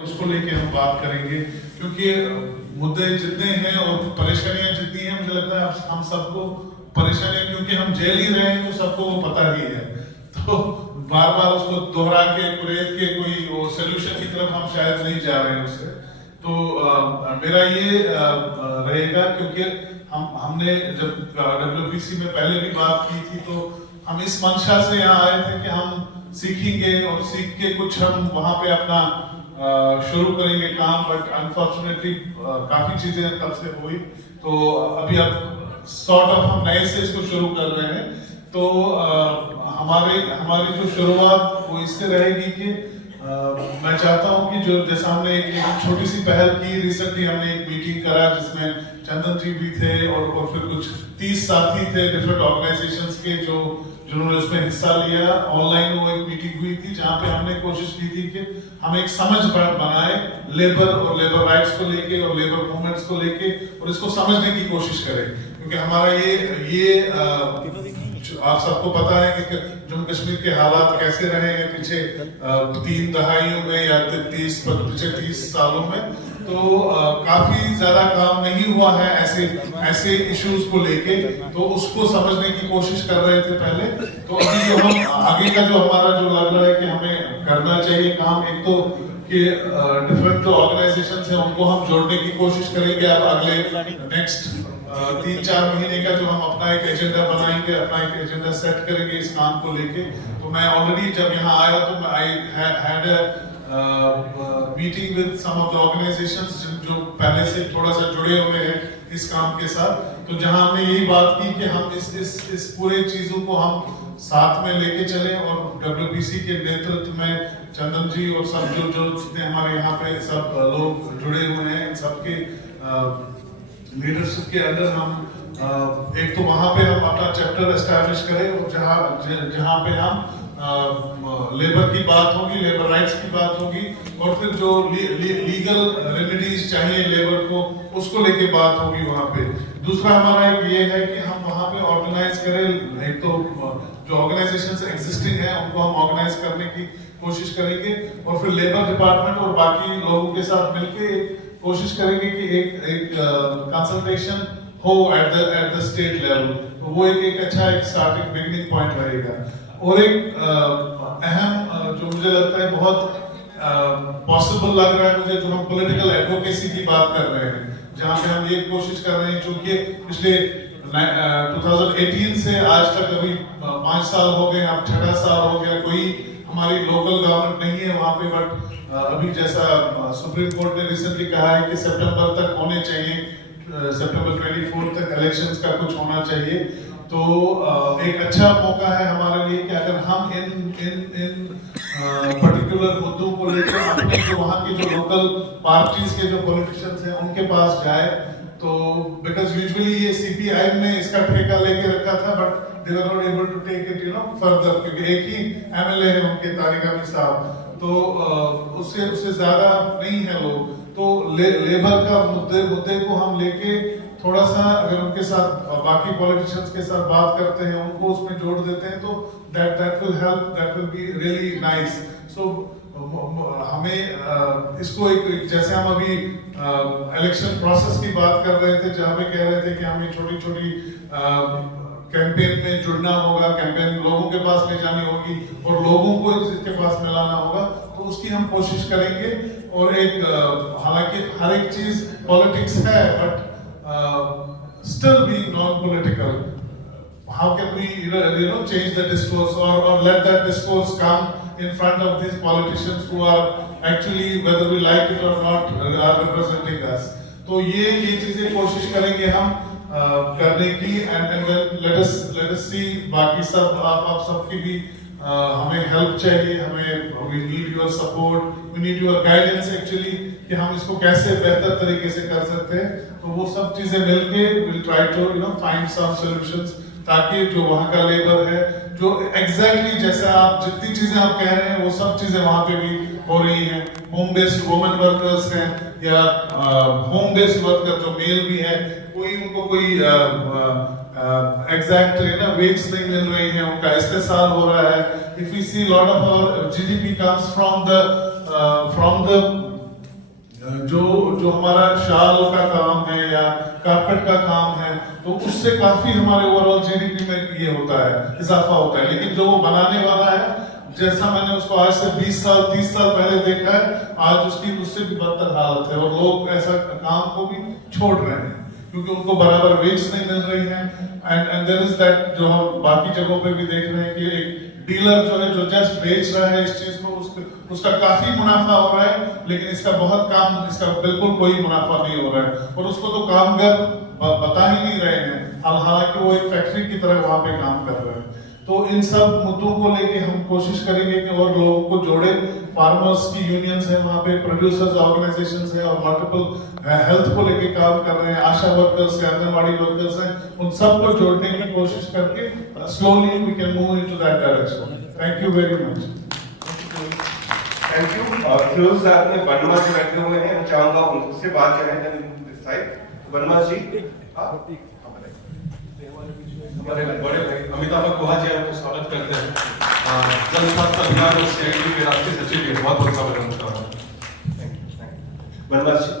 उसको लेके हम बात करेंगे क्योंकि मुद्दे जितने हैं और परेशानियां जितनी हैं, मुझे लगता है हम सबको परेशानियां, क्योंकि हम जेल ही रहे हैं तो सबको वो पता ही है। तो बार बार उसको दोहरा के कुरेद के कोई वो सोल्यूशन की तरफ हम शायद नहीं जा रहे हैं उससे। तो मेरा ये रहेगा, क्योंकि हमने जब WPC में पहले भी बात की थी तो हम इस मंशा से यहाँ आए थे कि हम सीखेंगे और सीख के कुछ हम वहाँ पे अपना शुरू करेंगे काम। बट अनफॉर्चुनेटली काफी चीजें तब से हुई, तो अभी अब सॉर्ट ऑफ हम नए से इसको शुरू कर रहे हैं। तो हमारी जो शुरुआत वो इससे रहेगी कि मैं चाहता हूं कि जो जैसा हमने एक छोटी सी पहल की, रिसेंटली हमने एक मीटिंग करा जिसमें चंदन जी भी थे और फिर कुछ 30 साथी थे डिफरेंट ऑर्गेनाइजेशंस के जिन्होंने उसमें हिस्सा लिया। ऑनलाइन वो एक मीटिंग हुई थी जहां पे हमने कोशिश की थी कि हम एक समझ बनाए लेबर और लेबर राइट्स को लेके और लेबर मूवमेंट्स को लेके, और इसको समझने की कोशिश करें। क्योंकि हमारा ये आप सबको पता है कि जम्मू कश्मीर के हालात कैसे रहे हैं पिछले 3 दहाइयों में या पिछले 30 सालों में। तो काफी ज्यादा काम नहीं हुआ है ऐसे इश्यूज को लेके, तो उसको समझने की कोशिश कर रहे थे पहले। तो अभी जो हम आगे का जो हमारा जो लग रहा है कि हमें करना चाहिए काम, एक तो कि डिफरेंट जो ऑर्गेनाइजेशन है उनको हम जोड़ने की कोशिश करेंगे। अब अगले नेक्स्ट 3-4 महीने का जो हम अपना एक एजेंडा बनाएंगे, अपना एक एजेंडा सेट करेंगे इस काम को लेके। तो मैं ऑलरेडी जब यहाँ आया तो I had a meeting with some of the organisations जो पहले से थोड़ा सा जुड़े हुए हैं इस काम के साथ। तो जहां हमने यही बात की कि हम इस पूरे चीजों को हम साथ में लेके चले, और WPC के नेतृत्व में चंदन जी और सब जो जितने हमारे यहाँ पे सब लोग जुड़े हुए हैं, इन सबके लीडरशिप के अंदर हम एक तो वहां पे हम अपना चैप्टर एस्टैब्लिश करें, और जहां पे हम लेबर की बात होगी, लेबर राइट्स की बात होगी, और फिर जो लीगल रेमेडीज चाहिए लेबर को, उसको लेके बात होगी वहां पे। दूसरा हमारा एक ये है कि हम वहां पे ऑर्गेनाइज करें, एक तो जो ऑर्गेनाइजेशंस एग्जिस्टिंग है उनको हम ऑर्गेनाइज करने की कोशिश करेंगे, और फिर लेबर डिपार्टमेंट और बाकी लोगों के साथ मिलके कोशिश करेंगे कि एक कंसल्टेशन हो एट द स्टेट लेवल। तो वो एक अच्छा एक स्टार्टिंग बिगिनिंग पॉइंट रहेगा। और एक अहम जो मुझे लगता है बहुत पॉसिबल लग रहा है मुझे, जो हम पॉलिटिकल एडवोकेसी की बात कर रहे हैं, जहां पे हम ये कोशिश कर रहे हैं, चूंकि पिछले 2018 से आज तक अभी 5 साल हो गए, अब 6 साल हो गया, कोई हमारी लोकल गवर्नमेंट नहीं है वहां पे। बट अभी जैसा सुप्रीम कोर्ट ने रिसेंटली कहा है कि सितंबर तक होने चाहिए, सितंबर 24 तक इलेक्शंस का कुछ होना चाहिए। तो एक अच्छा मौका है हमारे लिए कि अगर हम इन पर्टिकुलर मुद्दों को लेकर अपने जो वहाँ के जो लोकल पार्टीज के जो पॉलिटिशियंस हैं उनके पास जाए, तो बिकॉज यूजुअली ये CPI ने इसका ठेका लेके रखा था, but they were not able to take it further, क्योंकि एक ही MLA है उनके, तारिक अमीर साहब। तो उससे ज्यादा नहीं है लोग। तो लेबर का मुद्दे को हम लेके थोड़ा सा अगर उनके साथ बाकी पॉलिटिशियंस के साथ बात करते हैं, उनको उसमें जोड़ देते हैं, तो that will help, that will be really nice. So हमें इसको एक जैसे हम अभी इलेक्शन प्रोसेस की बात कर रहे थे, जहां पे कह रहे थे कि हमें छोटी कैंपेन में जुड़ना होगा, कैंपेन लोगों के पास ले जानी होगी और लोगों को इसके पास मिलाना होगा, तो उसकी हम कोशिश करेंगे। और एक हालांकि हर एक चीज पॉलिटिक्स है, but still being non-political, how can we change the discourse or let that discourse come in front of these politicians who are actually, whether we like it or not, are representing us. तो ये चीजें कोशिश करेंगे हम करने की, and then let us see बाकी सब आप सबकी भी हमें हेल्प चाहिए, हमें we need your support, we need your guidance actually, कि हम इसको कैसे बेहतर तरीके से कर सकते हैं। तो वो सब चीजें मिलके we'll try to find some solutions, ताकि जो वहाँ का लेबर है, जो एग्जैक्टली जैसा आप जितनी चीजें आप कह रहे हैं वो सब चीजें वहाँ पे भी हो रही हैं। होम बेस्ड वुमेन वर्कर्स हैं या होम बेस्ड वर्कर जो मेल भी है, उनको कोई एग्जैक्ट वेज नहीं मिल रही है, उनका इस्तेसाल हो रहा है। If we see lot of our GDP comes from the जो हमारा शाल का काम है या कारपेट का काम है, तो उससे काफी हमारे ओवरऑल जीडीपी में ये होता है, इजाफा होता है। लेकिन जो वो बनाने वाला है, जैसा मैंने उसको आज से 20 साल 30 साल पहले देखा है, आज उसकी उससे भी बदतर हालत है, और लोग ऐसा काम को भी छोड़ रहे हैं क्योंकि उनको बराबर वेज नहीं मिल रही है। एंड देयर इज दैट, जो हम बाकी जगहों पे भी देख रहे हैं कि एक डीलर जो है, जो जस्ट बेच रहा है इस चीज को, उसका काफी मुनाफा हो रहा है, लेकिन इसका बिल्कुल कोई मुनाफा नहीं हो रहा है, और उसको तो कामगार बता ही नहीं रहे हैं, हालांकि वो एक फैक्ट्री की तरह वहां पे काम कर रहे हैं। तो इन सब मुद्दों को लेके हम कोशिश करेंगे कि और लोगों को जोड़े। फार्मर्स की यूनियंस है वहाँ पे, प्रोड्यूसर्स ऑर्गेनाइजेशंस है, और मल्टीपल हेल्थ को लेके काम कर रहे हैं, आशा वर्कर्स है, आंगनबाड़ी वर्कर्स हैं, उन सबको जोड़ने की कोशिश करके slowly we can move into that direction. Thank you very much. Thank you. Firoz साहब ने वर्मा जी बैठे हुए हैं, मैं चाहूंगा उनसे बात करें दिस साइड। वर्मा जी, हमारे बड़े भाई अमिताभ गुहा जी आपको स्वागत करते हैं। जल स्वास्थ्य अभियान और सीआईडी के राष्ट्रीय सचिव, बहुत बहुत स्वागत है। वर्मा जी।